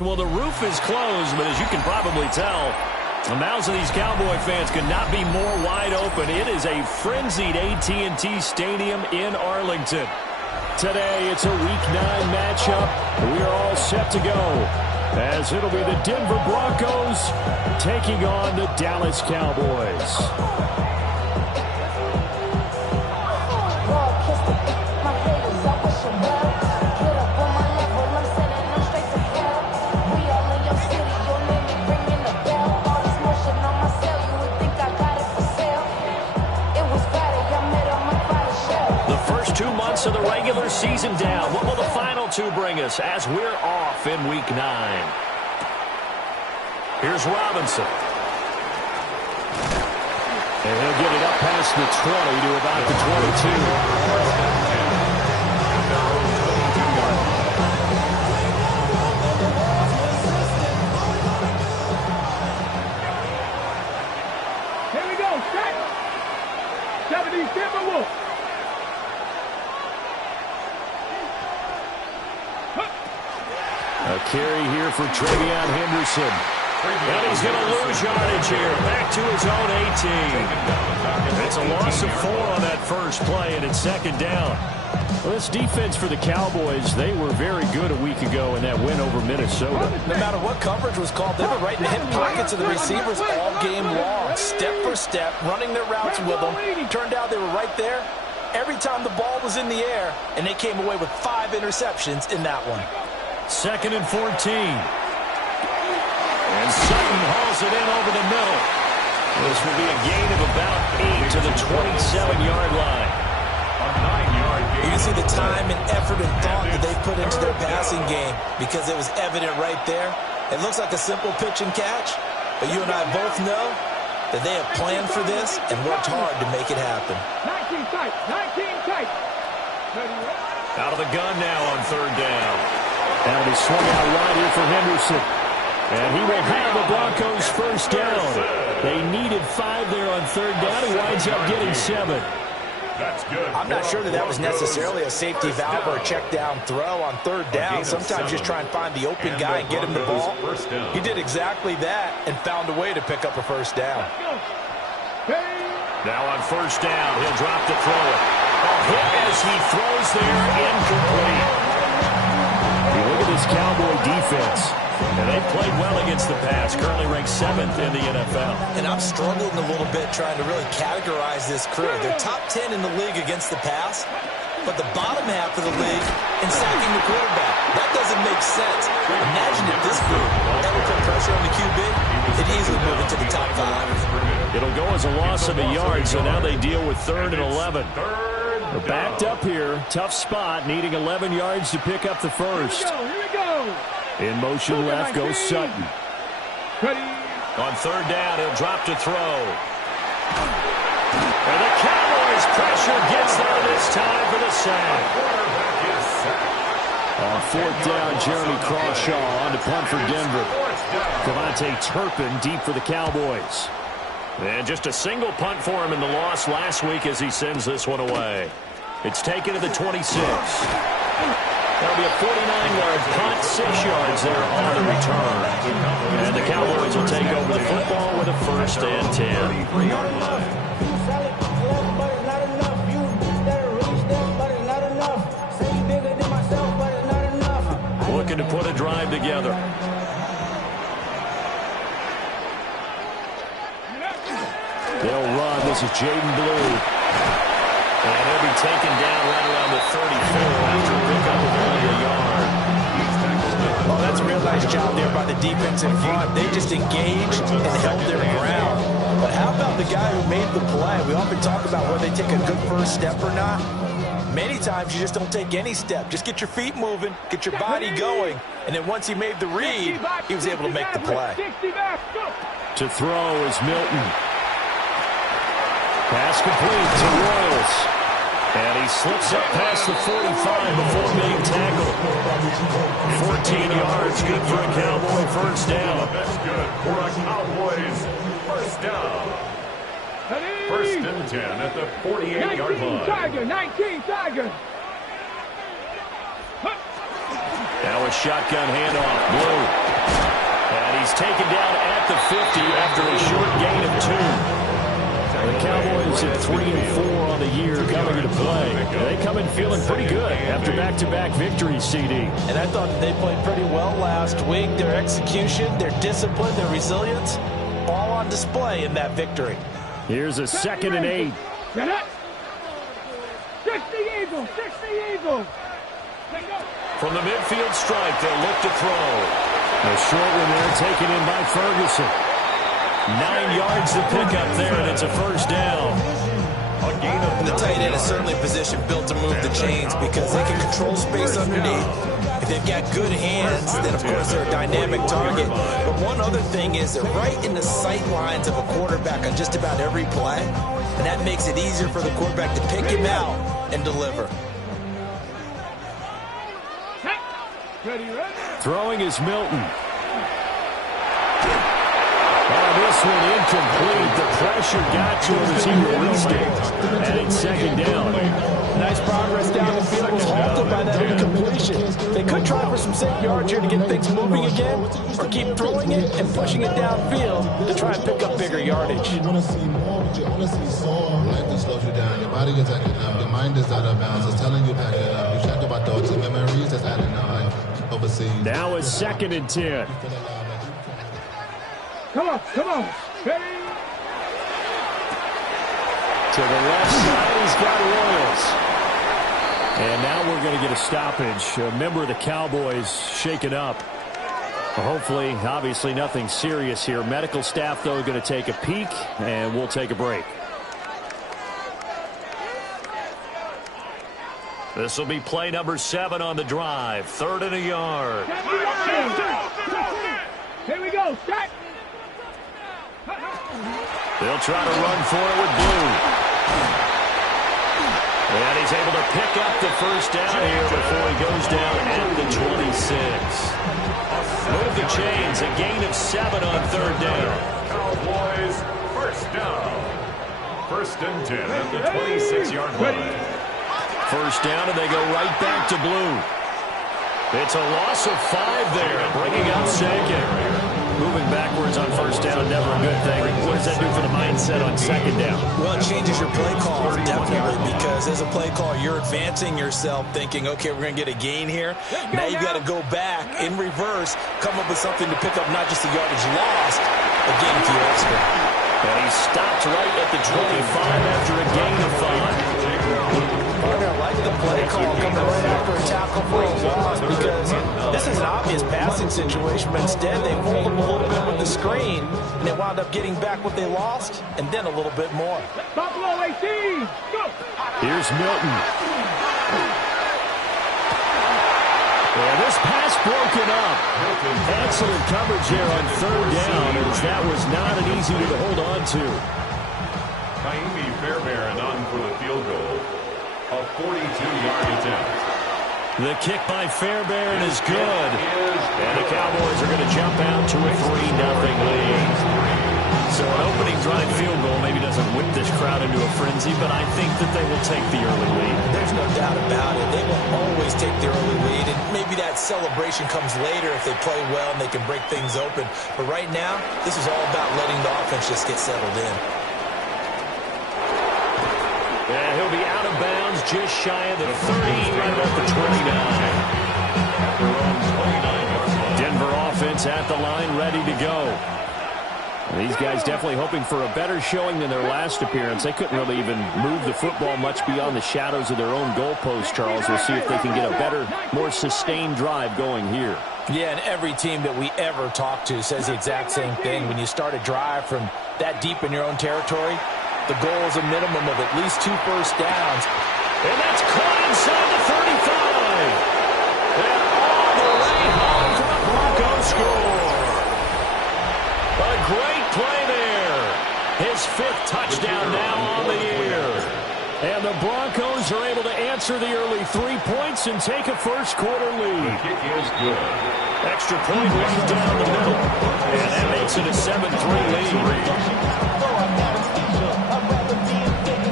Well, the roof is closed, but as you can probably tell, the mouths of these Cowboy fans could not be more wide open. It is a frenzied AT&T Stadium in Arlington. Today, it's a Week 9 matchup. We are all set to go, as it'll be the Denver Broncos taking on the Dallas Cowboys. Of the regular season down. What will the final two bring us as we're off in Week 9? Here's Robinson. And he'll get it up past the 20 to about the 22. Here we go. Set. 70 Timberwolves. A carry here for Travion Henderson. And he's going to lose yardage here. Back to his own 18. It's a loss of 4 on that first play, and it's second down. Well, this defense for the Cowboys, they were very good a week ago in that win over Minnesota. No matter what coverage was called, they were right in the hip pockets of the receivers all game long. Step for step, running their routes with them. Turned out they were right there every time the ball was in the air, and they came away with 5 interceptions in that one. Second and 14. And Sutton hauls it in over the middle. This will be a gain of about 8 to the 27-yard line. You can see the time and effort and thought that they put into their passing game because it was evident right there. It looks like a simple pitch and catch, but you and I both know that they have planned for this and worked hard to make it happen. 19 tight. 19 tight. Out of the gun now on third down. That'll be swung out wide here for Henderson. And he will have the Broncos first down. They needed 5 there on third down. He winds up getting 7. That's good. I'm not sure that was necessarily a safety valve or a check down throw on third down. Sometimes just try and find the open guy and get him the ball. He did exactly that and found a way to pick up a first down. Now on first down, he'll drop to throw it. A hit as he throws there, incomplete. You look at this Cowboy defense, and they played well against the pass, currently ranked 7th in the NFL. And I'm struggling a little bit trying to really categorize this crew. They're top 10 in the league against the pass, but the bottom half of the league in sacking the quarterback. That doesn't make sense. Imagine if this group ever put pressure on the QB, it'd easily move into the top 5. It'll go as a loss of a yard, so now they deal with 3rd and 11. They're backed up here. Tough spot, needing 11 yards to pick up the first. Here we go. In motion left goes Sutton. Ready. On third down, he'll drop to throw. And the Cowboys pressure gets there this time for the sack. On fourth down, Jeremy Crawshaw on to punt for Denver. Devontae Turpin deep for the Cowboys. And just a single punt for him in the loss last week as he sends this one away. It's taken to the 26. That'll be a 49-yard punt, 6 yards there on the return. And the Cowboys will take over the football with a 1st and 10. Looking to put a drive together. They'll run. This is Jaden Blue. And he'll be taken down right around the 34 after a pickup of only a yard. Well, that's a real nice job there by the defense in front. They just engaged and held their ground. But how about the guy who made the play? We often talk about whether they take a good first step or not. Many times you just don't take any step. Just get your feet moving, get your body going, and then once he made the read, he was able to make the play. To throw is Milton. Pass complete to Royals. And he slips up past the 45 before being tackled. 14 yards, good for a Cowboy first down. That's good for a Cowboys first down. First and 10 at the 48-yard line. Tiger, 19 Tiger. Now a shotgun handoff. Blue. he's taken down at the 50 after a short gain of 2. The Cowboys at 3-4 on the year coming into play. They come in feeling pretty good after back-to-back victories, CD. And I thought they played pretty well last week. Their execution, their discipline, their resilience, all on display in that victory. Here's a 2nd and 8. Get up. 60 Eagles, 60 Eagles. From the midfield strike, they'll look to throw. A short one there taken in by Ferguson. 9 yards to pick up there, and it's a first down. The tight end is certainly a position built to move the chains because they can control space underneath. If they've got good hands, then of course they're a dynamic target. But one other thing is they're right in the sight lines of a quarterback on just about every play, and that makes it easier for the quarterback to pick him out and deliver. Throwing is Milton. This one incomplete. The pressure got to him as he released it. And it's 2nd down. Nice progress down the field was halted by that incompletion. They could try for some safe yards here to get things moving again, or keep throwing it and pushing it downfield to try and pick up bigger yardage. You want to see more, but you want to see sore. Life slows you down. Your body gets acting up. Your mind is out of bounds. It's telling you pack it up. You check about thoughts and memories that's adding up. Overseas. Now it's 2nd and 10. Come on, come on. Ready? To the left side, he's got Royals. And now we're going to get a stoppage. A member of the Cowboys shaken up. Hopefully, obviously nothing serious here. Medical staff, though, going to take a peek, and we'll take a break. This will be play number 7 on the drive. 3rd and a yard. Here we go. Start. They'll try to run for it with Blue. And he's able to pick up the first down here before he goes down at the 26. Move the chains. A gain of 7 on 3rd down. Cowboys first down. 1st and 10 at the 26-yard line. First down, and they go right back to Blue. It's a loss of 5 there, bringing up 2nd. Moving backwards on first down, never a good thing. What does that do for the mindset on 2nd down? Well, it changes your play call, definitely, because as a play call, you're advancing yourself thinking, okay, we're going to get a gain here. Now you've got to go back in reverse, come up with something to pick up not just the yardage lost, but gain a few extra. And he stopped right at the 25 after a gain of 5. I like the play call coming right after a tackle for a loss because this is an obvious passing situation, but instead they pulled them a little bit with the screen, and they wound up getting back what they lost, and then a little bit more. Buffalo 18, go! Here's Milton. And this pass broken up. Excellent coverage here on 3rd down, as that was not an easy one to hold on to. Kaimi Fairbairn on for the field goal. A 42-yard attempt. The kick by Fairbairn is good. And the Cowboys are going to jump out to a 3-0 lead. So an opening drive field goal maybe doesn't whip this crowd into a frenzy, but I think that they will take the early lead. There's no doubt about it. They will always take the early lead, and maybe that celebration comes later if they play well and they can break things open. But right now, this is all about letting the offense just get settled in. And he'll be out of bounds just shy of the 30, right about the 29. Denver offense at the line, ready to go. These guys definitely hoping for a better showing than their last appearance. They couldn't really even move the football much beyond the shadows of their own goalpost, Charles. We'll see if they can get a better, more sustained drive going here. Yeah, and every team that we ever talk to says the exact same thing. When you start a drive from that deep in your own territory, the goal is a minimum of at least 2 first downs. And that's caught inside the 35. And all the way home for the Broncos score. A great play there. His 5th touchdown now on the year. And the Broncos are able to answer the early 3 points and take a first-quarter lead. The kick is good. Extra point right down the middle. And that makes it a 7-3 lead.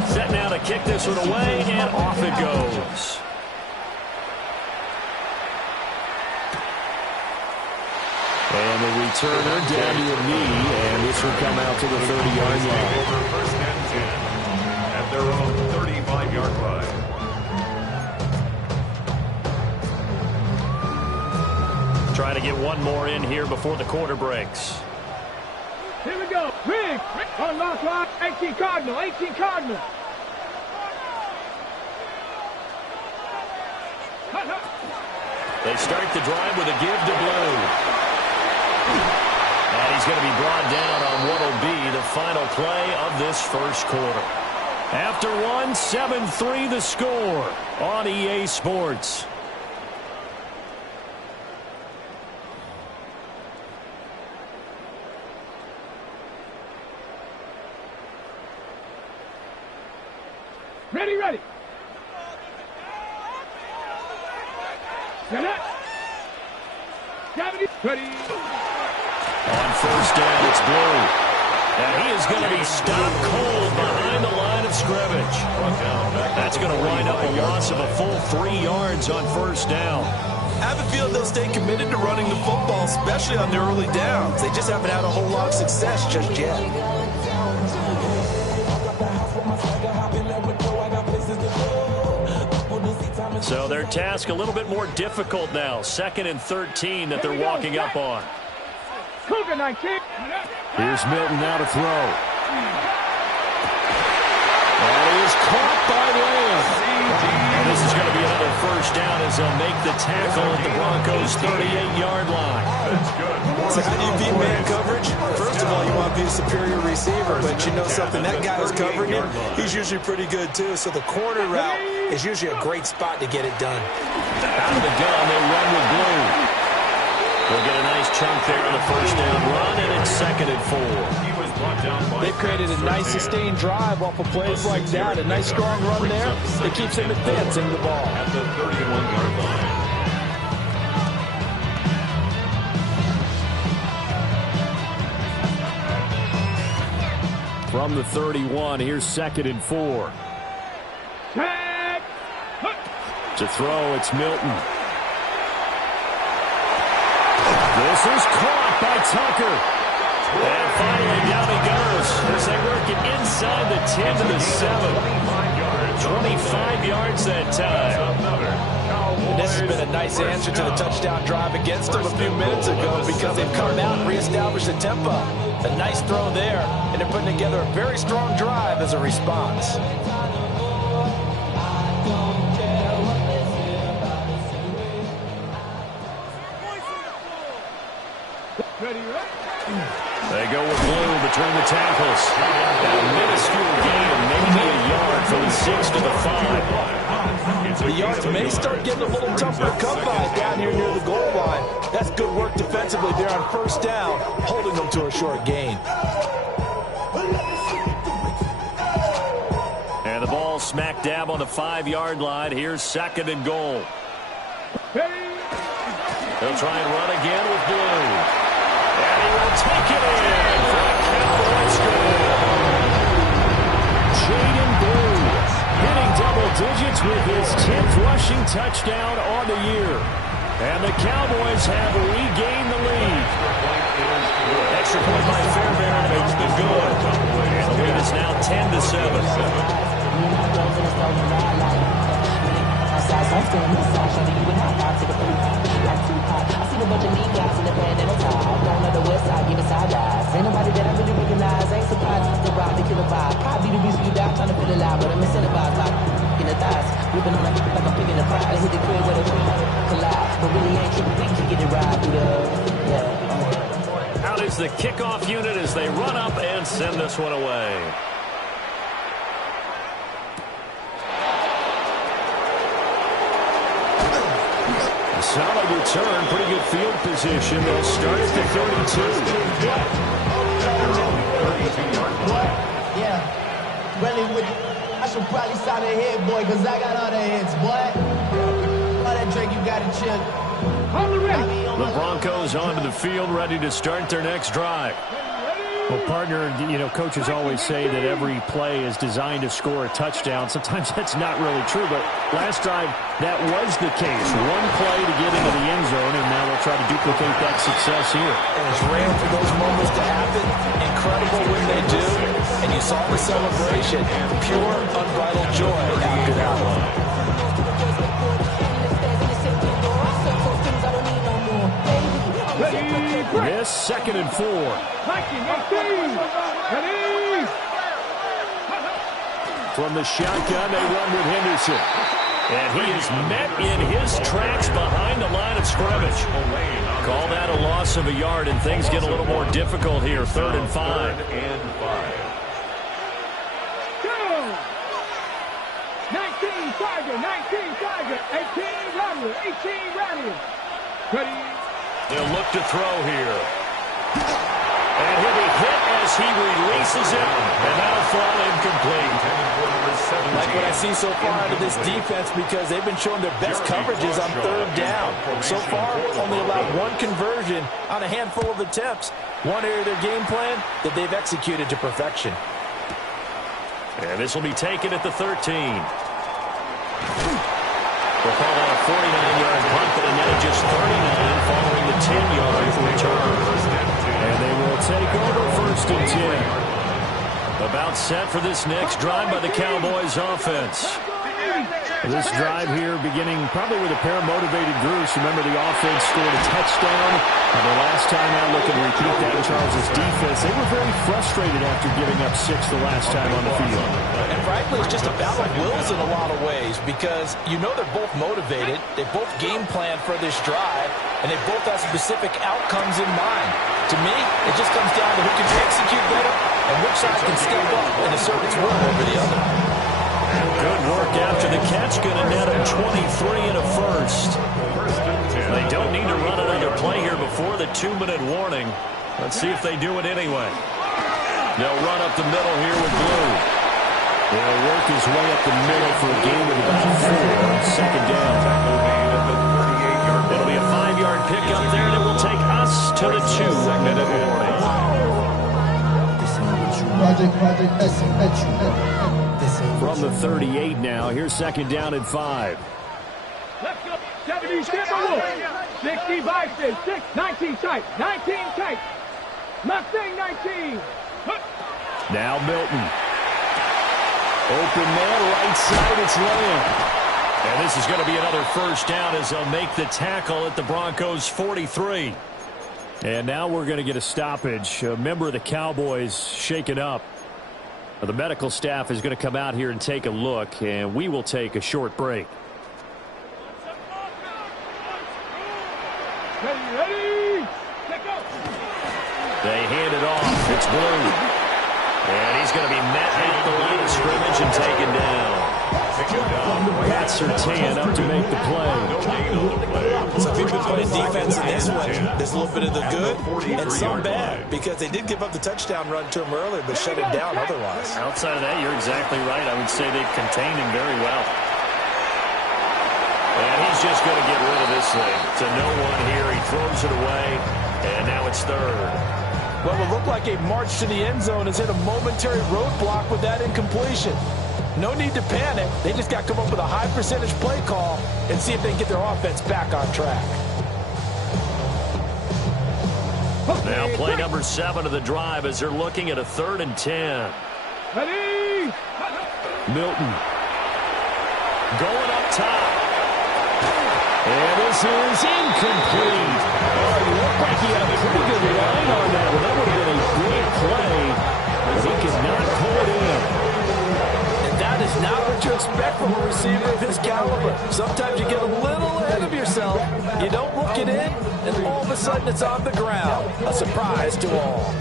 Set now to kick this one away, and off it goes. And the returner down to a knee, and this will come out to the 30-yard line. Over first and 10 at their own 35-yard line. Try to get one more in here before the quarter breaks. Here we go. Big. On lost line. 18 Cardinal. 18 Cardinal. They start the drive with a give to Blue. And he's going to be brought down on what will be the final play of this first quarter. After one, 7-3 the score on EA Sports. Ready, ready. Set up. 70. Ready. On first down, it's Blue. And he is going to be stopped cold behind the line of scrimmage. That's going to wind up a loss of a full 3 yards on first down. I have a feeling they'll stay committed to running the football, especially on their early downs. They just haven't had a whole lot of success just yet. So their task a little bit more difficult now. 2nd and 13 that they're walking up on. Cougar 19. Here's Milton now to throw. That is caught by Lamb. And this is going to be another first down as they'll make the tackle at the Broncos' 38-yard line. So how do you beat man coverage? First of all, you want to be a superior receiver, but you know something, that guy who's covering it, he's usually pretty good too. So the corner route is usually a great spot to get it done. Out of the gun, they run with Blue. They'll get a nice chunk there on the first down run, and it's 2nd and 4. They've created a nice sustained drive off of plays like that. A nice strong run there that keeps him advancing the ball. At the 31-yard line. From the 31, here's 2nd and 4. Tag. To throw, it's Milton. This is caught by Tucker. And finally, down he goes as they work it inside the 10 to the 7. 25 yards that time. And this has been a nice answer to the touchdown drive against them a few minutes ago because they've come out and reestablished the tempo. A nice throw there, and they're putting together a very strong drive as a response. They go with Blue between the tackles. A minuscule gain of maybe a yard from the 6 to the 5. The yards may start getting a little tougher to come by down here near the goal line. That's good work defensively there on first down, holding them to a short gain. And the ball smack dab on the 5-yard line. Here's 2nd and goal. They'll try and run again with Blue. And he will take it in for a Cowboy score. Jaden Blue hitting double digits with his 10th rushing touchdown on the year. And the Cowboys have regained the lead. Extra point by Fairbairn makes the good. And the lead is now 10 to 7. I see a bunch of neat guys in the band and a tie. Down on the west side, giving side eyes. Ain't nobody that I really recognize. Ain't surprised to ride the killer vibe. Probably the reason you die trying to feel alive, but I'm incentivized like in the thighs. Whipping on a hip like I'm picking a pride. I hit the crib where the collide, but really ain't tripping. We can get it right through the Out is the kickoff unit as they run up and send this one away. Solid return, pretty good field position. They'll start at the 32. Yeah, really I should probably sign a hit, boy, because I got all the hits, boy. All that drink you got to chill. The Broncos onto the field, ready to start their next drive. Well, partner, you know, coaches always say that every play is designed to score a touchdown. Sometimes that's not really true, but last drive, that was the case. One play to get into the end zone, and now they'll try to duplicate that success here. And it's rare for those moments to happen. Incredible when they do. And you saw the celebration. Pure, unbridled joy after that one. This 2nd and 4. From the shotgun, they run with Henderson. And he is met in his tracks behind the line of scrimmage. Call that a loss of a yard, and things get a little more difficult here. 3rd and 5. 19 Tiger, 18 Rattler, 18 Rattler. Ready? They'll look to throw here. And he'll be hit as he releases it, and that'll fall incomplete. Like what I see so far out of this defense, because they've been showing their best coverages on 3rd down. So far, only allowed one conversion on a handful of attempts. One area of their game plan that they've executed to perfection. And this will be taken at the 13. They'll call that a 49-yard punt, but a net of just 39 following the 10-yard return. And they will take over 1st and 10. About set for this next drive by the Cowboys offense. This drive here beginning probably with a pair of motivated groups. Remember, the offense scored a touchdown. The last time out, looking to repeat that in Charles' defense. They were very frustrated after giving up 6 the last time on the field. And frankly, it's just a battle of wills in a lot of ways, because you know they're both motivated. They both game plan for this drive, and they both have specific outcomes in mind. To me, it just comes down to who can execute better and which side can step up and assert its will over the other. Good work after the catch. Going to net him 23 and a first. They don't need to run another play here before the 2-minute warning. Let's see if they do it anyway. They'll run up the middle here with Blue. They'll work his way up the middle for a gain of about 4 on 2nd down. It'll be a 5-yard pickup there, and it will take us to the 2-minute warning. From the 38 now, here's 2nd down and 5. Let's go. 70 Timberwolves. 60 Bison. 19 tight. 19 tight. Mustang 19. Now Milton. Open man, right side, it's Lamb. And this is going to be another 1st down as they'll make the tackle at the Broncos 43. And now we're going to get a stoppage. A member of the Cowboys shaken up. The medical staff is going to come out here and take a look, and we will take a short break. Ready? Take off. They hand it off. It's Blue. And he's going to be met at the line of scrimmage and taken down. Pat Surtain up to make the play. So if you've been putting defense in this one, there's a little bit of the good and some bad, because they did give up the touchdown run to him earlier, but shut it down otherwise. Outside of that, you're exactly right. I would say they've contained him very well. And he's just going to get rid of this thing. To no one here. He throws it away, and now it's 3rd. What will look like a march to the end zone has hit a momentary roadblock with that incompletion. No need to panic. They just got to come up with a high percentage play call and see if they can get their offense back on track. Now play number 7 of the drive as they're looking at a 3rd and 10. Ready? Milton. Going up top. And this is incomplete. Oh, it looked like he had a pretty good line on that one. That would have been a great play, but he could not pull it in. And that is not what you expect from a receiver of his caliber. Sometimes you get a little ahead of yourself. You don't look it in, and all of a sudden it's on the ground. A surprise to all.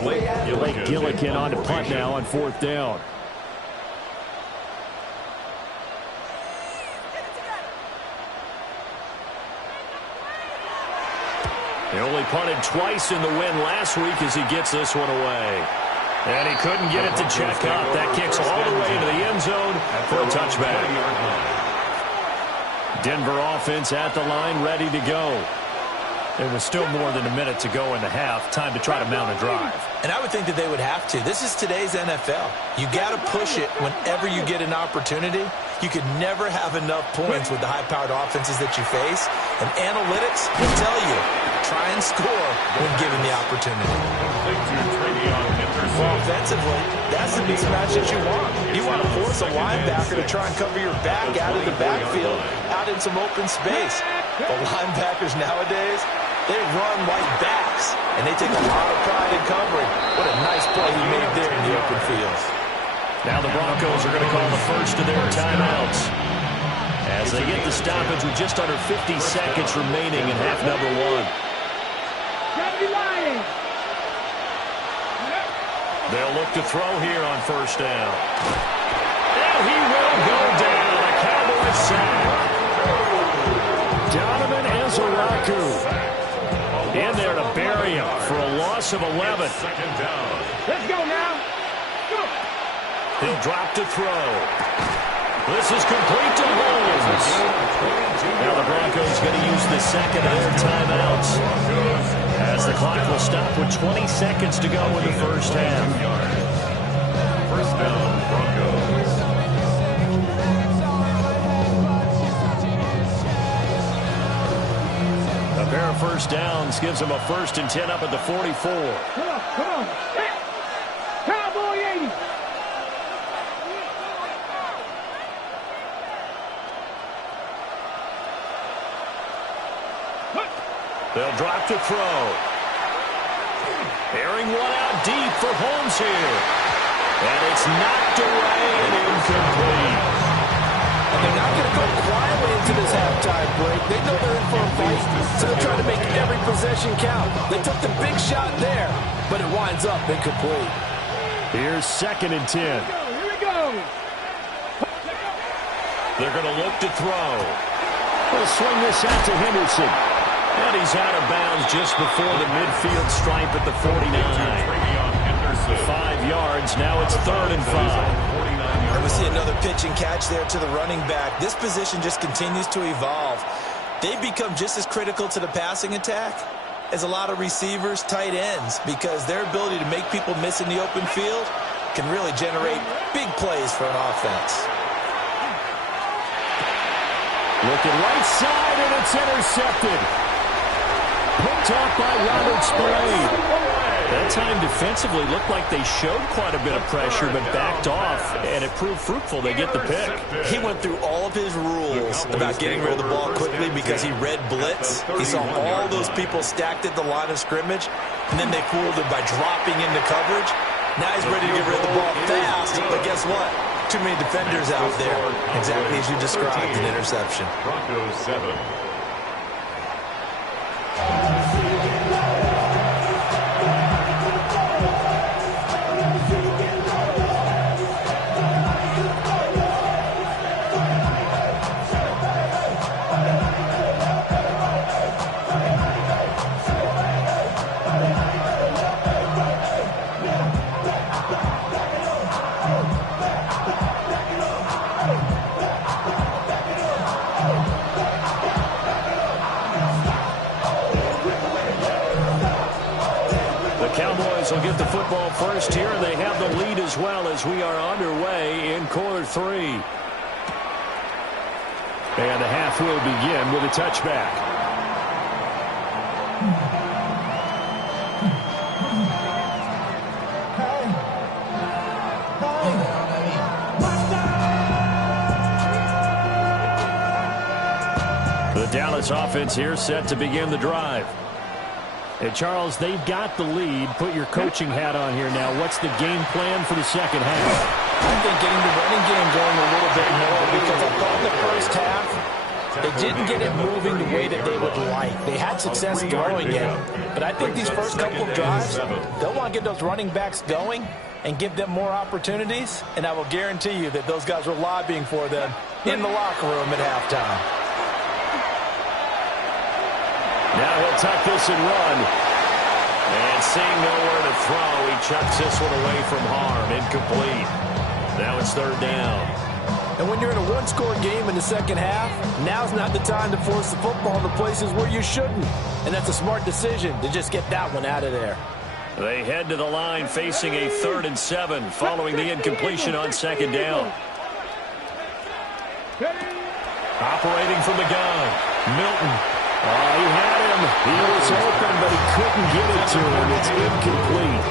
Blake Gillikin on to punt now on 4th down. He only punted twice in the win last week as he gets this one away. And he couldn't get it to check up. That kicks all the way into the end zone for a touchback. Denver offense at the line, ready to go. It was still more than a minute to go in the half. Time to try to mount a drive. And I would think that they would have to. This is today's NFL. You got to push it whenever you get an opportunity. You could never have enough points with the high-powered offenses that you face. And analytics will tell you, try and score when given the opportunity. Well, offensively, that's the mismatch that you want. You want to force a linebacker to try and cover your back out of the backfield, out in some open space. The linebackers nowadays, they run like backs, and they take a lot of pride in covering. What a nice play he made there in the open field. Now the Broncos are going to call the first of their timeouts as they get the stoppage with just under 50 seconds remaining in half number one. They'll look to throw here on first down. And he will go down. A Cowboys sack. Donovan Ezeraku in there to bury him for a loss of 11. Let's go now. Go. He'll drop to throw. This is complete to Holmes. Now the Broncos going to use the second of their timeouts as the clock will stop with 20 seconds to go in the first half. First down, Broncos. A pair of first downs gives them a 1st and 10 up at the 44. Come on. Cowboy 80. They'll drop to throw. Airing one out deep for Holmes here. And it's knocked away and incomplete. And they're not going to go quietly into this halftime break. They know they're in for a fight, so they're trying to make every possession count. They took the big shot there, but it winds up incomplete. Here's 2nd and 10. Here we go. They're going to look to throw. They'll swing this out to Henderson. And he's out of bounds just before the midfield stripe at the 49. 5 yards. Now it's 3rd and 5. And we see another pitch and catch there to the running back. This position just continues to evolve. They become just as critical to the passing attack as a lot of receivers, tight ends, because their ability to make people miss in the open field can really generate big plays for an offense. Looking right side, and it's intercepted. Picked off by Robert Spillane. That time defensively looked like they showed quite a bit of pressure but backed off, and it proved fruitful. They get the pick. He went through all of his rules about getting rid of the ball quickly because he read blitz. He saw all those people stacked at the line of scrimmage, and then they fooled him by dropping into coverage. Now he's ready to get rid of the ball fast, but guess what? Too many defenders out there. Exactly as you described, an interception. Broncos 7. Cowboys will get the football first here, and they have the lead as well as we are underway in quarter 3. And the half will begin with a touchback. The Dallas offense here set to begin the drive. And Charles, they've got the lead. Put your coaching hat on here now. What's the game plan for the second half? I think getting the running game going a little bit more, because I thought in the first half they didn't get it moving the way that they would like. They had success throwing it, but I think these first couple of drives, they'll want to get those running backs going and give them more opportunities, and I will guarantee you that those guys were lobbying for them in the locker room at halftime. Now he'll tuck this and run. And seeing nowhere to throw, he chucks this one away from harm. Incomplete. Now it's 3rd down. And when you're in a one-score game in the second half, now's not the time to force the football into places where you shouldn't. And that's a smart decision to just get that one out of there. They head to the line facing a 3rd and 7 following the incompletion on 2nd down. Operating from the gun, Milton. Oh, he had him. He was open, but he couldn't get it to him. It's incomplete.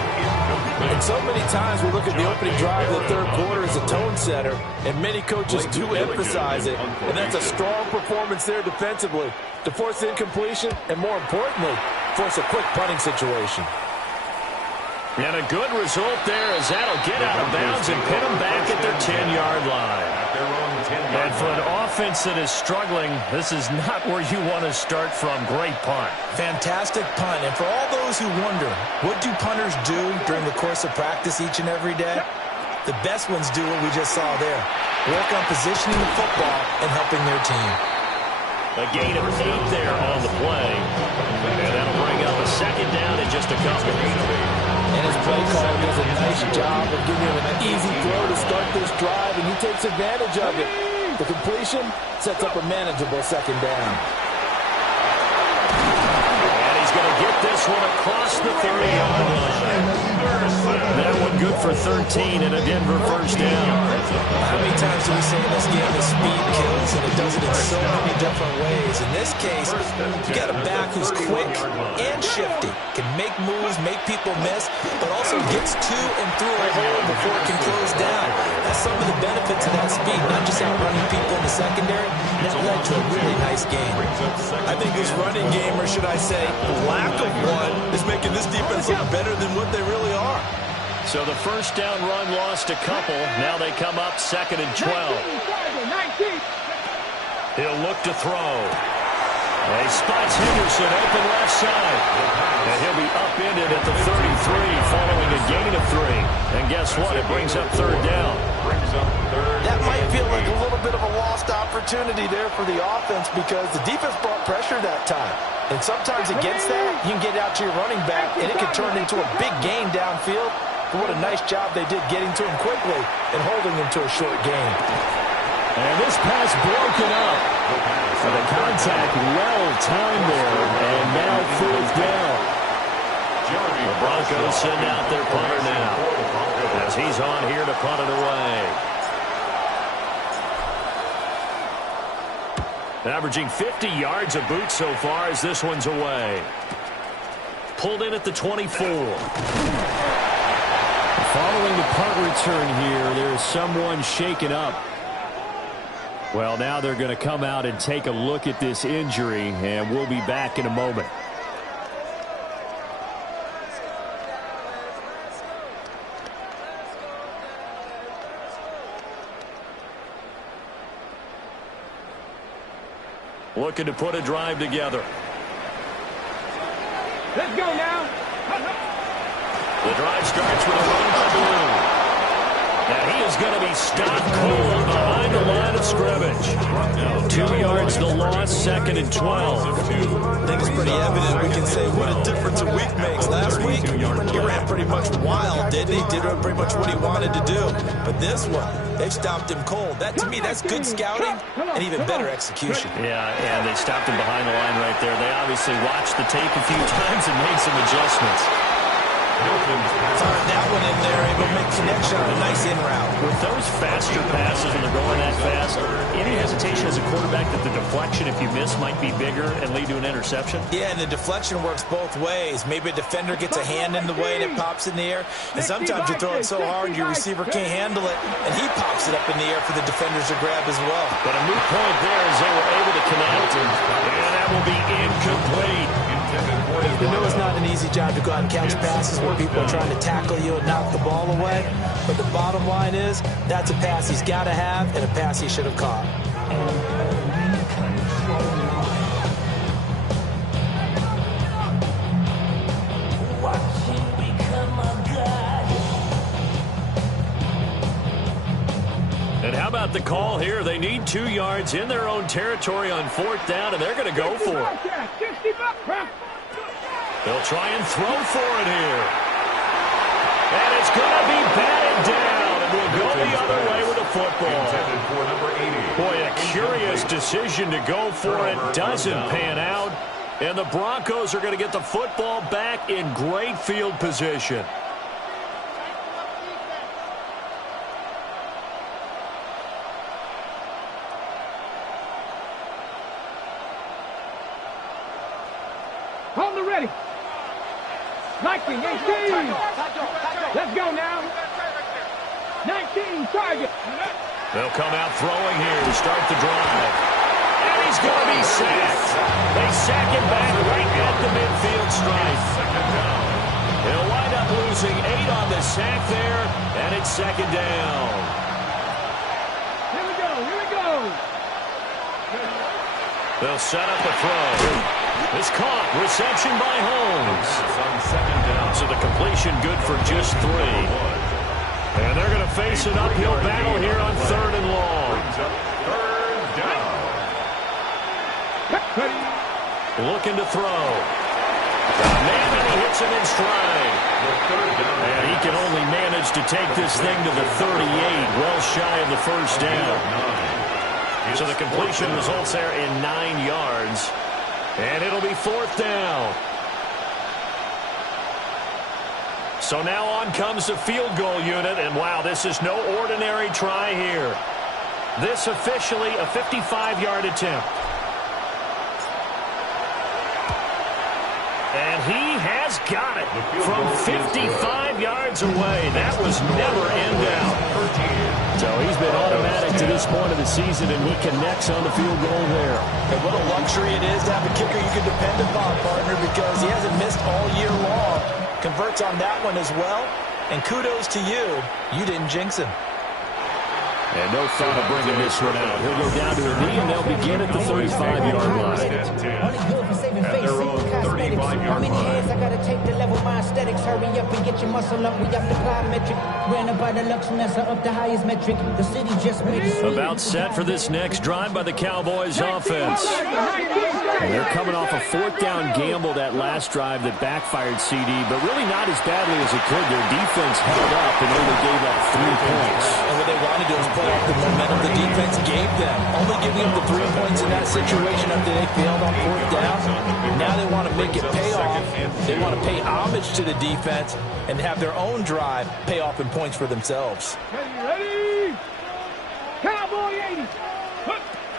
And so many times we look at the opening drive of the third quarter as a tone setter, and many coaches do emphasize it. And that's a strong performance there defensively to force the incompletion and, more importantly, force a quick punting situation. And a good result there as that'll get out of bounds and pin them back at their 10-yard line. And for an offense that is struggling, this is not where you want to start from. Great punt. Fantastic punt. And for all those who wonder, what do punters do during the course of practice each and every day? The best ones do what we just saw there. Work on positioning the football and helping their team. A gain of 8 there on the play. And that'll bring up a 2nd down in just a couple. And his play caller does a nice job of giving him an easy throw to start this drive, and he takes advantage of it. The completion sets up a manageable 2nd down. And he's going to get this one across the 30-yard line. That one good for 13 and a Denver 1st down. How many times do we say in this game that speed kills, and it does it in so many different ways? In this case, you got a back who's quick and shifty, can make moves, make people miss, but also gets to and through a hole before it can close down. That's some of the benefits of that speed, not just outrunning people in the secondary. That led to a really nice game. I think this running game, or should I say lack of one, is making this defense look better than what they really are. So the 1st down run lost a couple. Now they come up 2nd and 12. He'll look to throw. He spots Henderson open left side. And he'll be upended at the 33 following a gain of 3. And guess what? It brings up 3rd down. That might feel like a little bit of a lost opportunity there for the offense because the defense brought pressure that time. And sometimes against that, you can get out to your running back, and it can turn into a big gain downfield. But what a nice job they did getting to him quickly and holding him to a short gain. And this pass broken up. So the contact well timed there, and now 4th down. The Broncos send out their punter now as he's on here to punt it away. Averaging 50 yards a boot so far as this one's away. Pulled in at the 24. Following the punt return here, there's someone shaken up. Well, now they're going to come out and take a look at this injury, and we'll be back in a moment. Looking to put a drive together. Let's go now. The drive starts with a run by Blue. And he is going to be stopped cold behind the line of scrimmage. 2 yards the loss, 2nd and 12. I think it's pretty evident. We can say what a difference a week makes. Last week, he ran pretty much wild, didn't he? Did pretty much what he wanted to do. But this one, they've stopped him cold. That, to me, that's good scouting and even better execution. Yeah, and they stopped him behind the line right there. They obviously watched the tape a few times and made some adjustments. Fired that one in there, able to make connection on a nice in route. With those faster passes when they're going that fast, any hesitation as a quarterback that the deflection, if you miss, might be bigger and lead to an interception? Yeah, and the deflection works both ways. Maybe a defender gets a hand in the way and it pops in the air, and sometimes you throw it so hard your receiver can't handle it, and he pops it up in the air for the defenders to grab as well. But a moot point there as they were able to connect, and that will be incomplete. You know it's not an easy job to go out and catch passes where people are trying to tackle you and knock the ball away. But the bottom line is, that's a pass he's got to have and a pass he should have caught. And how about the call here? They need 2 yards in their own territory on 4th down, and they're going to go for it. They'll try and throw for it here. And it's going to be batted down, and we'll go the other way with the football. decision to go for it doesn't pan out. And the Broncos are going to get the football back in great field position. On the ready. 19, 18. Let's go now. 19, target. They'll come out throwing here to start the drive. And he's going to be sacked. They sack him back right at the midfield stripe. They'll wind up losing 8 on the sack there, and it's second down. Here we go, here we go. They'll set up a throw. It's caught. Reception by Holmes. So the completion good for just 3. And they're going to face an uphill battle here on 3rd and long. Looking to throw. Man, and he hits him in stride. And he can only manage to take this thing to the 38, well shy of the first down. So the completion results there in 9 yards. And it'll be 4th down. So now on comes the field goal unit. And, wow, this is no ordinary try here. This officially a 55-yard attempt. And he has got it from 55 yards away. That was never in doubt. So he's been automatic to this point of the season, and he connects on the field goal there. And what a luxury it is to have a kicker you can depend upon, partner, because he hasn't missed all year long. Converts on that one as well. And kudos to you. You didn't jinx him. And no thought of bringing this one out. He'll go down to a knee, and they'll begin at the 35-yard line. Only good for saving face, cosmetics. How many hands I gotta take to level my aesthetics? Hurry up and get your muscle up. We got the plyometric. Ran up by the Lux Mesa up the highest metric. The city just made it sweet. About set for this next drive by the Cowboys offense. And they're coming off a 4th down gamble that last drive that backfired CD, but really not as badly as it could. Their defense held up and only gave up 3 points. And what they want to do is play off the momentum the defense gave them. Only giving up the 3 points in that situation after they failed on 4th down. Now they want to make it pay off. They want to pay homage to the defense and have their own drive pay off in points for themselves. Ready? Cowboy 80.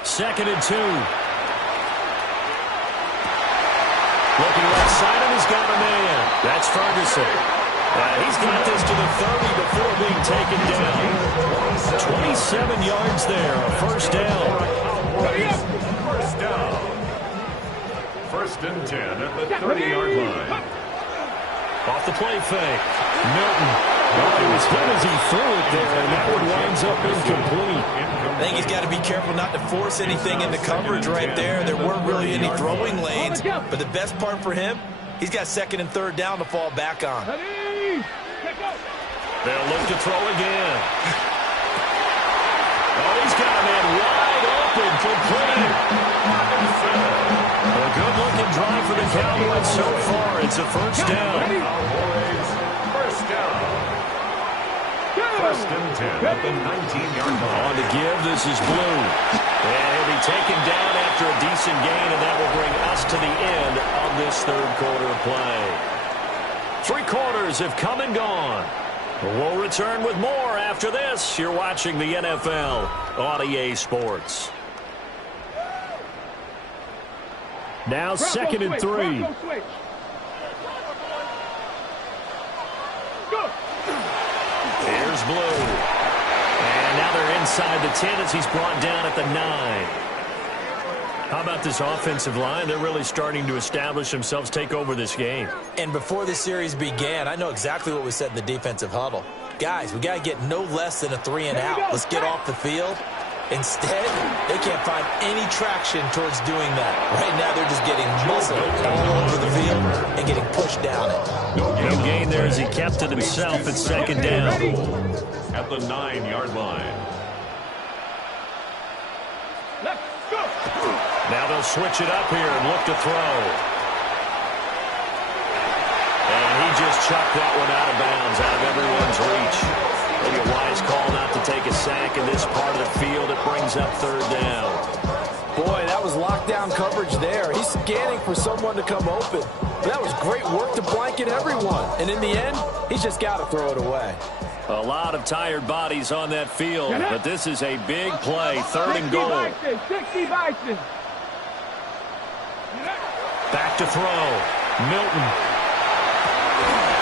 2nd and 2. Looking left side, and he's got a man. That's Ferguson. He's got this to the 30 before being taken down. 27 yards there, a 1st down. First down. 1st and 10 at the 30-yard line. Off the play fake. Milton. Well, it was hit as he threw it there, and that one winds up incomplete. I think he's got to be careful not to force anything into coverage right there. There weren't really any throwing lanes, but the best part for him, he's got 2nd and 3rd down to fall back on. They'll look to throw again. Oh, he's got a man wide open, complete. A good-looking drive for the Cowboys so far. It's a 1st down. First down. 1st and 10 at the 19-yard line. On to give, this is Blue. And he'll be taken down after a decent gain, and that will bring us to the end of this 3rd quarter play. 3 quarters have come and gone. We'll return with more after this. You're watching the NFL on EA Sports. Now 2nd and 3. Here's Blue. And now they're inside the 10 as he's brought down at the 9. How about this offensive line? They're really starting to establish themselves, take over this game. And before the series began, I know exactly what was said in the defensive huddle. Guys, we got to get no less than a 3 and out. Let's get off the field. Instead, they can't find any traction towards doing that. Right now, they're just getting muscled all over the field and getting pushed down it. No gain there as he kept it himself at 2nd down. At the 9-yard line. Let's go. Now they'll switch it up here and look to throw. And he just chucked that one out of bounds, out of everyone's reach. Maybe a wise call not to take a sack in this part of the field. It brings up 3rd down. Boy, that was lockdown coverage there. He's scanning for someone to come open. But that was great work to blanket everyone. And in the end, he's just got to throw it away. A lot of tired bodies on that field, but this is a big play, 3rd and goal. 60 Bison. Back to throw. Milton.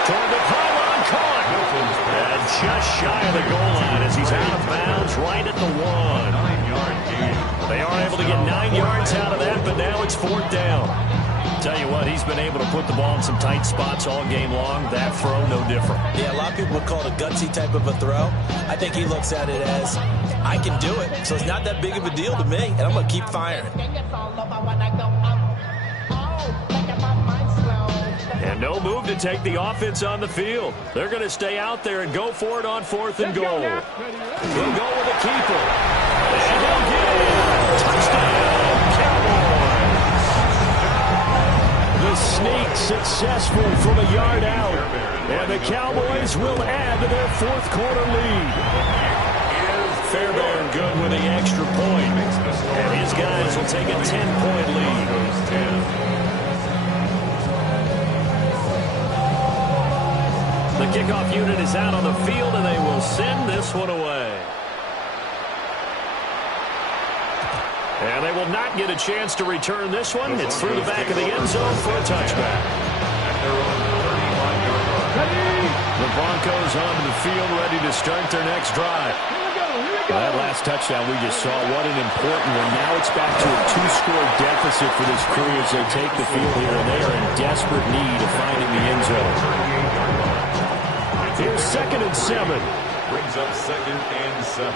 Toward the pylon, caught. And just shy of the goal line as he's out of bounds right at the 1. They are able to get 9 yards out of that, but now it's 4th down. Tell you what, he's been able to put the ball in some tight spots all game long. That throw, no different. Yeah, a lot of people would call it a gutsy type of a throw. I think he looks at it as, I can do it, so it's not that big of a deal to me, and I'm going to keep firing. And no move to take the offense on the field. They're going to stay out there and go for it on 4th and goal. They'll go with a keeper. And they'll get it. Touchdown, Cowboys. The sneak successful from a yard out. And the Cowboys will add to their 4th quarter lead. Fairbairn good with the extra point. And his guys will take a 10-point lead. The kickoff unit is out on the field, and they will send this one away. And they will not get a chance to return this one. It's through the back of the end zone for a touchback. The Broncos onto the field, ready to start their next drive. That last touchdown we just saw, what an important one. Now it's back to a 2-score deficit for this crew as they take the field here, and they are in desperate need of finding the end zone. Here's 2nd and 7. Brings up 2nd and 7.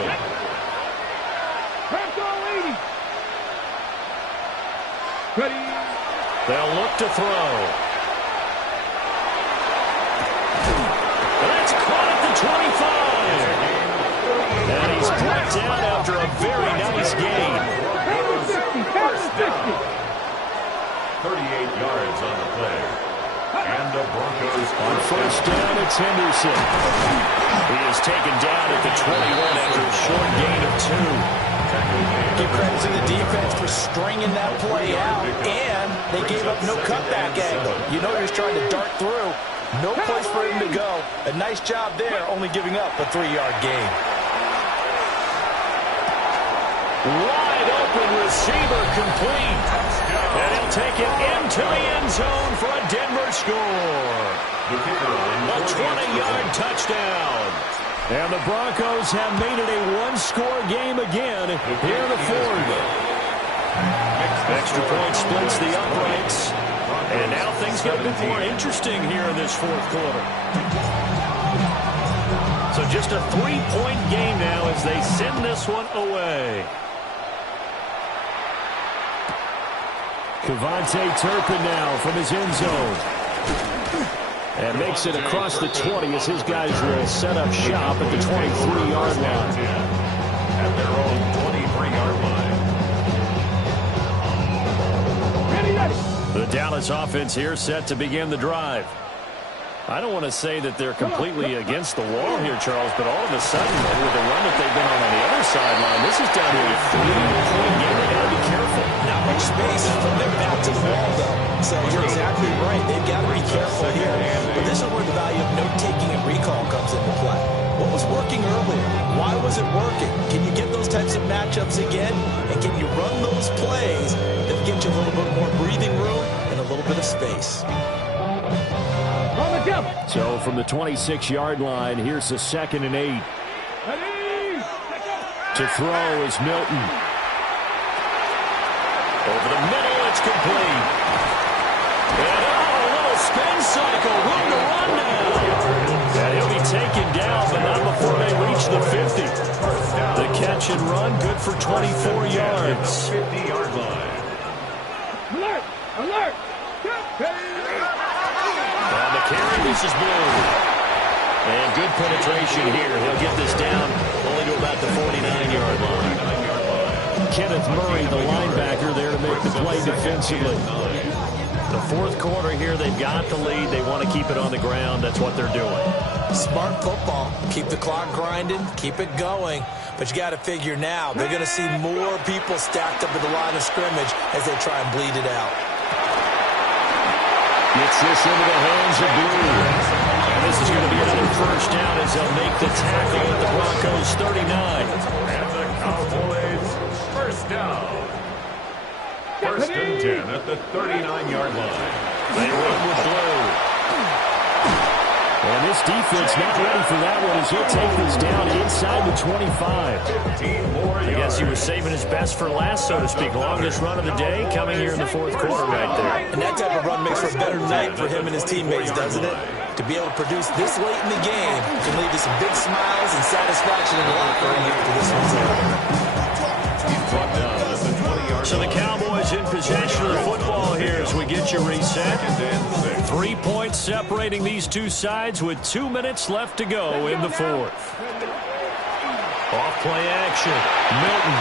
Ready. They'll look to throw. That's caught at the 25. And he's brought down after a very nice gain. 38 yards on the play. And the Broncos on 1st down, it's Henderson. He is taken down at the 21 after a short gain of 2. Give credit to the defense for stringing that play out, and they gave up no cutback angle. You know he was trying to dart through. No place for him to go. A nice job there, only giving up a 3-yard gain. Wide open receiver complete. And he'll take it into the end zone for a Denver score. A 20-yard touchdown. And the Broncos have made it a 1-score game again here in the 4th. Extra point splits the uprights. And now things get a bit more interesting here in this 4th quarter. So just a 3-point game now as they send this one away. Kevontae Turpin now from his end zone. And makes it across the 20 as his guys will set up shop at the 23-yard line. At their own 23-yard line. The Dallas offense here set to begin the drive. I don't want to say that they're completely against the wall here, Charles, but all of a sudden, with the run that they've been on the other sideline, this is down to a 3-point game. They've got to be careful. Not much space from their back to the wall, though. So you're exactly right. They've got to be careful here. But this is where the value of note-taking and recall comes into play. What was working earlier? Why was it working? Can you get those types of matchups again? And can you run those plays that get you a little bit more breathing room and a little bit of space? So from the 26-yard line, here's the 2nd and 8. To throw is Milton. Over the middle, it's complete. And a little spin cycle, room to run now. And he'll be taken down, but not before they reach the 50. The catch and run, good for 24 yards. 50-yard line. Alert! Alert! On the carry, this is Blue. And good penetration here. He'll get this down only to about the 49-yard line. Kenneth Murray, the linebacker, there to make the play defensively. The 4th quarter here, they've got the lead. They want to keep it on the ground. That's what they're doing. Smart football. Keep the clock grinding. Keep it going. But you got to figure now, they're going to see more people stacked up at the line of scrimmage as they try and bleed it out. Gets this into the hands of Blue. And this is going to be another first down as they'll make the tackle at the Broncos 39. And the Cowboys first down. First and 10 at the 39-yard line. They run with Blue. And this defense not ready for that one as he'll take this down inside the 25. 15 more I guess he was saving his best for last, so to speak. Longest run of the day coming here in the fourth quarter right there. And that type of run makes for a better night for him and his teammates, doesn't it? To be able to produce this late in the game can lead to some big smiles and satisfaction in the locker room after this one's over. So the Cowboys in possession of the football here as we get you reset. 3 points separating these two sides with 2 minutes left to go in the fourth. Off play action. Milton.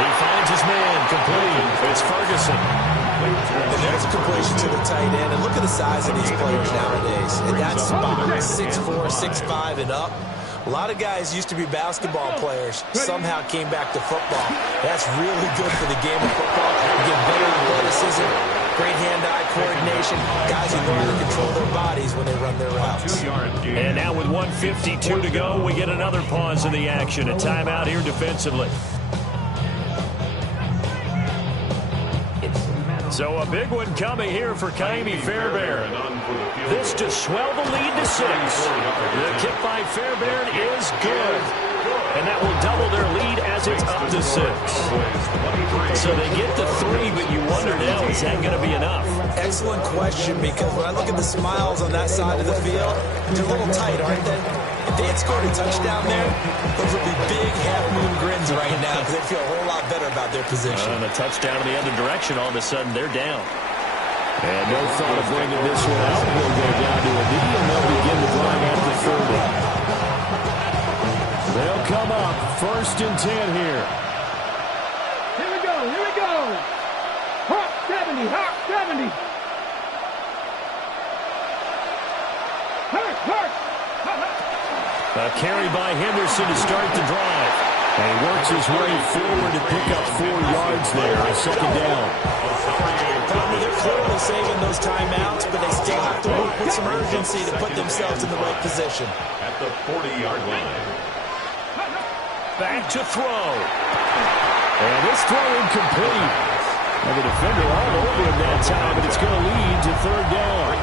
He finds his man. Complete. It's Ferguson. And there's a completion to the tight end. And look at the size of these players nowadays. And that spot, 6'4", 6'5", and up. A lot of guys used to be basketball players, somehow came back to football. That's really good for the game of football. You get better athleticism, great hand-eye coordination, guys who know how to control their bodies when they run their routes. And now with 1:52 to go, we get another pause in the action. A timeout here defensively. So a big one coming here for Kaimi Fairbairn. This to swell the lead to 6. The kick by Fairbairn is good. And that will double their lead as it's up to 6. So they get the 3, but you wonder now, is that going to be enough? Excellent question, because when I look at the smiles on that side of the field, they're a little tight, aren't they? If they had scored a touchdown there, those would be big half-moon grins right now because they feel a whole lot better about their position. And a touchdown in the other direction, all of a sudden they're down. And no thought of bringing this one out. We'll go down to a knee, and they'll begin the drive at the 30. They'll come up, 1st and 10 here. Here we go, here we go. Hawk 70, Hawk 70. Hurt. A carry by Henderson to start the drive. And he works his way forward to pick up 4 yards there, a 2nd down. They're clearly saving those timeouts, but they still have to work with some urgency to put themselves in the right position. At the 40-yard line. Back to throw. And this throw incomplete. And the defender all over him that time, but it's going to lead to 3rd down.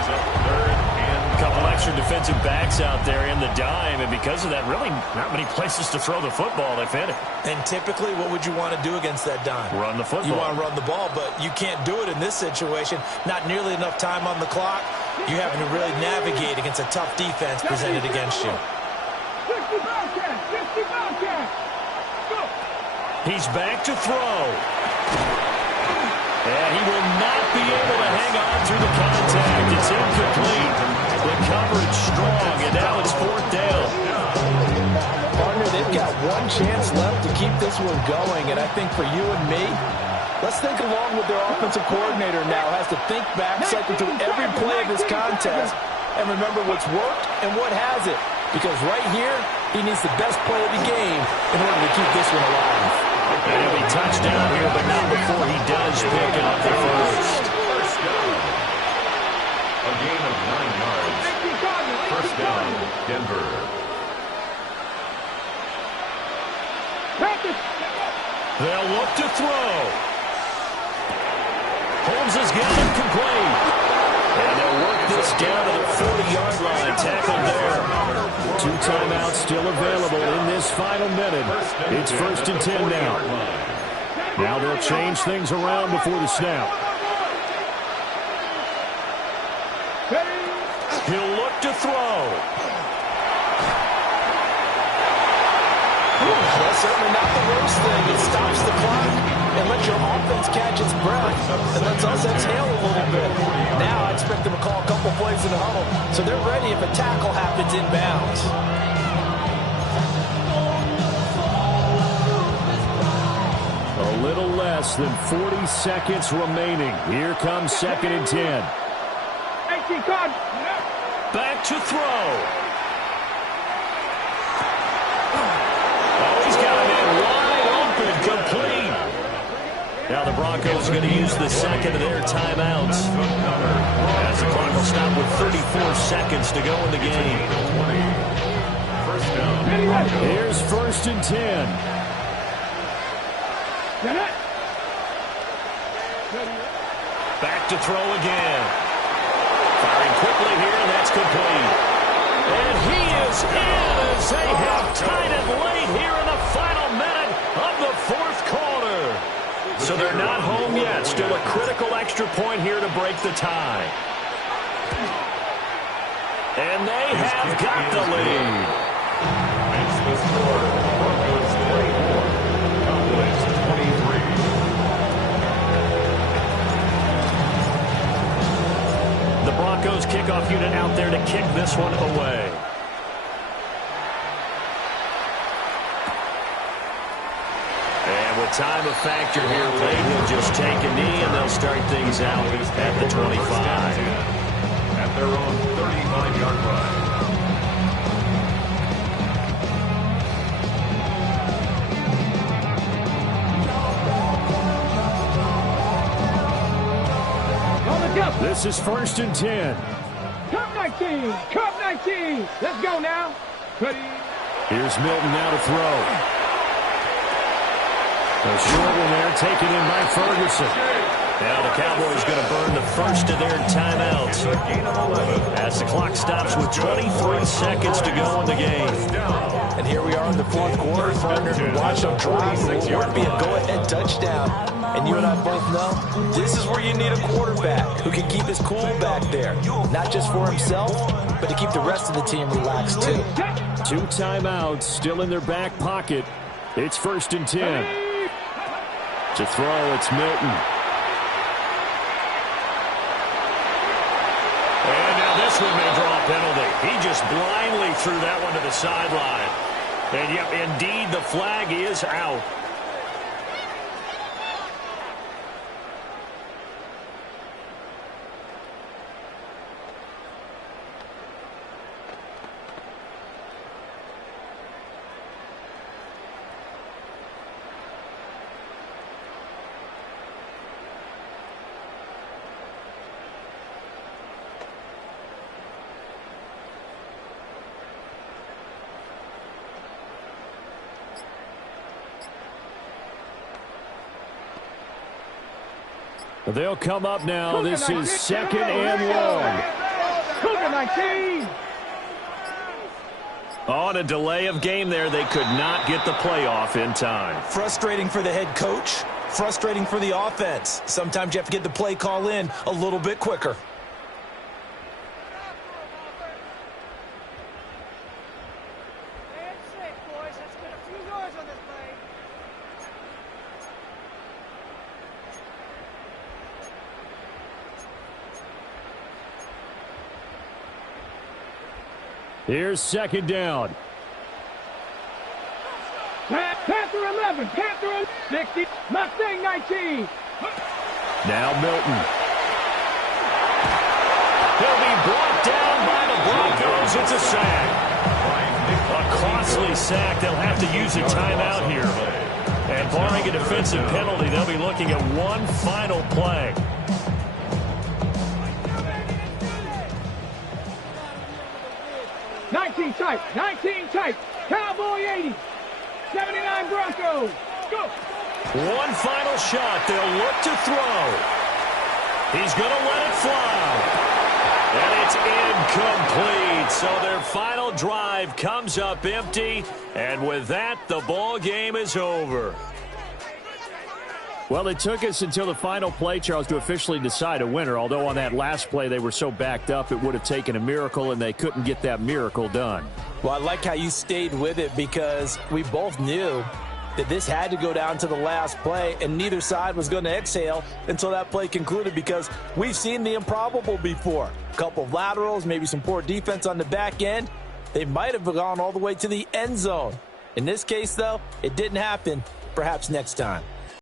A couple extra defensive backs out there in the dime, and because of that, really not many places to throw the football. They've hit it. And typically, what would you want to do against that dime? Run the football. You want to run the ball, but you can't do it in this situation. Not nearly enough time on the clock. You're having to really navigate against a tough defense presented against you. 50 Bobcat. Go. He's back to throw. And he will not be able to hang on through the contact. It's incomplete. The coverage strong, and now it's 4th down. Partner, they've got one chance left to keep this one going, and I think for you and me, let's think along with their offensive coordinator now. Has to think back, cycle through every play of this contest, and remember what's worked and what hasn't. Because right here, he needs the best play of the game in order to keep this one alive. And he'll be touchdown here, but not before he does pick up the first. A gain of 9 yards. First down, Denver. They'll look to throw. Holmes has got him complete. And they'll work this down to the 40-yard line. Tackled there. 2 timeouts still available in this final minute. It's 1st and 10 now. Now they'll change things around before the snap. He'll look to throw. That's certainly not the worst thing. It stops the clock and lets your offense catch its breath and lets us exhale a little bit. Now I expect them to call a couple plays in the huddle so they're ready if a tackle happens inbounds. A little less than 40 seconds remaining. Here comes 2nd and 10. Back to throw. Oh, he's got him the Broncos are going to use the second of their timeouts. As the clock will stop with 34 seconds to go in the game. Here's 1st and 10. Back to throw again. Firing quickly here, and that's complete. And he is in as they have tied it late here in the final minute of the 4th quarter. So they're not home yet. Still a critical extra point here to break the tie. And they have got the lead. Makes the score. Broncos 24. Cowboys 23. The Broncos kickoff unit out there to kick this one away. And with time a factor here late, he'll just take a knee and they'll start things out at the 25. At their own 35-yard line. This is 1st and 10. Cup 19. Cup 19. Let's go now. Here's Milton now to throw. A short one there, taken in by Ferguson. Now the Cowboys going to burn the first of their timeouts as the clock stops with 23 seconds to go in the game. And here we are in the 4th quarter, partner, to watch them drive. It would be a go-ahead touchdown. And you and I both know this is where you need a quarterback who can keep his cool back there. Not just for himself, but to keep the rest of the team relaxed too. 2 timeouts still in their back pocket. It's 1st and 10. To throw, it's Milton. And now this one may draw a penalty. He just blindly threw that one to the sideline. And yep, indeed, the flag is out. They'll come up now. This is 2nd and long. Cougar 19. On a delay of game there, they could not get the playoff in time. Frustrating for the head coach, frustrating for the offense. Sometimes you have to get the play call in a little bit quicker. Here's 2nd down. Panther 11. Panther 60. Mustang 19. Now Milton. He'll be brought down by the Broncos. It's a sack. A costly sack. They'll have to use a timeout here. And barring a defensive penalty, they'll be looking at one final play. Tight. 19 tight. Cowboy 80. 79 Broncos. Go. One final shot. They'll look to throw. He's going to let it fly. And it's incomplete. So their final drive comes up empty. And with that, the ball game is over. Well, it took us until the final play, Charles, to officially decide a winner. Although on that last play they were so backed up, it would have taken a miracle, and they couldn't get that miracle done. Well, I like how you stayed with it because we both knew that this had to go down to the last play, and neither side was going to exhale until that play concluded because we've seen the improbable before. A couple of laterals, maybe some poor defense on the back end. They might have gone all the way to the end zone. In this case, though, it didn't happen. Perhaps next time.